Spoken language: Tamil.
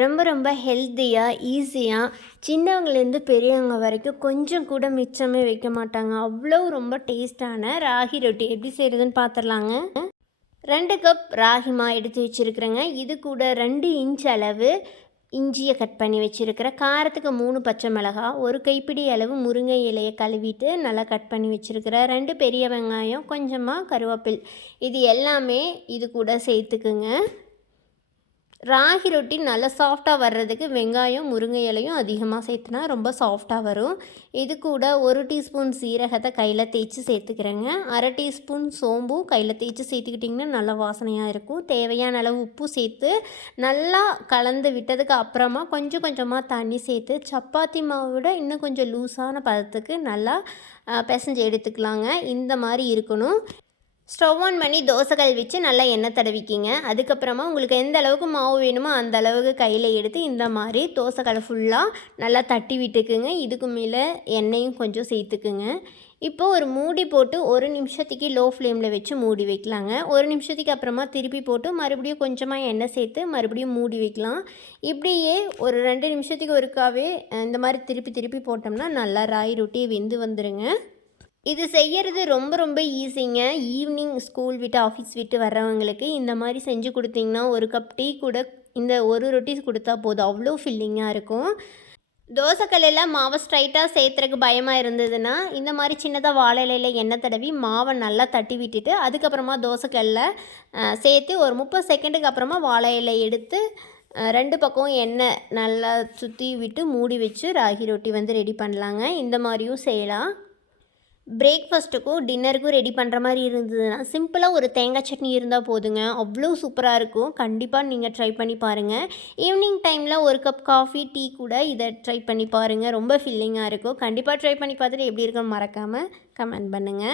ரொம்ப ரொம்ப ஹெல்த்தியாக ஈஸியாக சின்னவங்கலேருந்து பெரியவங்க வரைக்கும் கொஞ்சம் கூட மிச்சமே வைக்க மாட்டாங்க. அவ்வளோ ரொம்ப டேஸ்ட்டான ராகி ரொட்டி எப்படி செய்கிறதுன்னு பார்த்துடலாங்க. 2 கப் ராகி மாவு எடுத்து வச்சுருக்குறேங்க. இது கூட 2 இன்ச் அளவு இஞ்சியை கட் பண்ணி வச்சுருக்கிறேன். காரத்துக்கு 3 பச்சை மிளகாய், 1 கைப்பிடி அளவு முருங்கை இலையை கழுவிட்டு நல்லா கட் பண்ணி வச்சுருக்கிறேன். 2 பெரிய வெங்காயம், கொஞ்சமாக கருவேப்பில், இது எல்லாமே இது கூட சேர்த்துக்குங்க. ராகி ரொட்டி நல்லா சாஃப்டாக வர்றதுக்கு வெங்காயம் முருங்கை இலையும் அதிகமாக சேர்த்துனா ரொம்ப சாஃப்டாக வரும். இது கூட 1 டீஸ்பூன் சீரகத்தை கையில் தேய்ச்சி சேர்த்துக்கிறேங்க. 1/2 டீஸ்பூன் சோம்பும் கையில் தேய்ச்சி சேர்த்துக்கிட்டிங்கன்னா நல்லா வாசனையாக இருக்கும். தேவையான அளவு உப்பு சேர்த்து நல்லா கலந்து விட்டதுக்கு அப்புறமா கொஞ்சம் கொஞ்சமாக தண்ணி சேர்த்து சப்பாத்தி மாவை விட இன்னும் கொஞ்சம் லூஸான பதத்துக்கு நல்லா பிசைஞ்சு எடுத்துக்கலாங்க. இந்த மாதிரி இருக்கணும். ஸ்டவ் ஆன் பண்ணி தோசைக்கல் வச்சு நல்லா எண்ணெய் தடவிக்கிங்க. அதுக்கப்புறமா உங்களுக்கு எந்த அளவுக்கு மாவு வேணுமோ அந்த அளவுக்கு கையில் எடுத்து இந்த மாதிரி தோசைக்கல்லை ஃபுல்லாக நல்லா தட்டி விட்டுக்குங்க. இதுக்கு மேலே எண்ணெயும் கொஞ்சம் சேர்த்துக்குங்க. இப்போது ஒரு மூடி போட்டு 1 நிமிஷத்துக்கு லோ ஃப்ளேமில் வச்சு மூடி வைக்கலாங்க. 1 நிமிஷத்துக்கு அப்புறமா திருப்பி போட்டு மறுபடியும் கொஞ்சமாக எண்ணெய் சேர்த்து மறுபடியும் மூடி வைக்கலாம். இப்படியே ஒரு 2 நிமிஷத்துக்கு ஒருக்காவே இந்த மாதிரி திருப்பி திருப்பி போட்டோம்னா நல்லா ராகி ரொட்டி வெந்து வந்துடுங்க. இது செய்கிறது ரொம்ப ரொம்ப ஈஸிங்க. ஈவினிங் ஸ்கூல் விட்டு ஆஃபீஸ் விட்டு வர்றவங்களுக்கு இந்த மாதிரி செஞ்சு கொடுத்தீங்கன்னா 1 கப் டீ கூட இந்த ஒரு ரொட்டி கொடுத்தா போதும், அவ்வளோ ஃபில்லிங்காக இருக்கும். தோசைக்கல்லில் மாவை ஸ்ட்ரைட்டாக சேர்த்துறக்கு பயமாக இருந்ததுன்னா இந்த மாதிரி சின்னதாக வாழை இலையில் எண்ணெய் தடவி மாவை நல்லா தட்டி விட்டுட்டு அதுக்கப்புறமா தோசைக்கல்லில் சேர்த்து ஒரு 30 செகண்டுக்கு அப்புறமா வாழை இலை எடுத்து 2 பக்கம் எண்ணெய் நல்லா சுற்றி விட்டு மூடி வச்சு ராகி ரொட்டி ரெடி பண்ணலாங்க. இந்த மாதிரியும் செய்யலாம். பிரேக்ஃபாஸ்ட்டுக்கும் டின்னருக்கும் ரெடி பண்ணுற மாதிரி இருந்ததுன்னா சிம்பிளாக ஒரு தேங்காய் சட்னி இருந்தால் போதுங்க, அவ்வளோ சூப்பராக இருக்கும். கண்டிப்பாக நீங்கள் ட்ரை பண்ணி பாருங்கள். ஈவினிங் டைமில் 1 கப் காஃபி டீ கூட இதை ட்ரை பண்ணி பாருங்கள். ரொம்ப ஃபில்லிங்காக இருக்கும். கண்டிப்பாக ட்ரை பண்ணி பார்த்துட்டு எப்படி இருக்குன்னு மறக்காமல் கமெண்ட் பண்ணுங்கள்.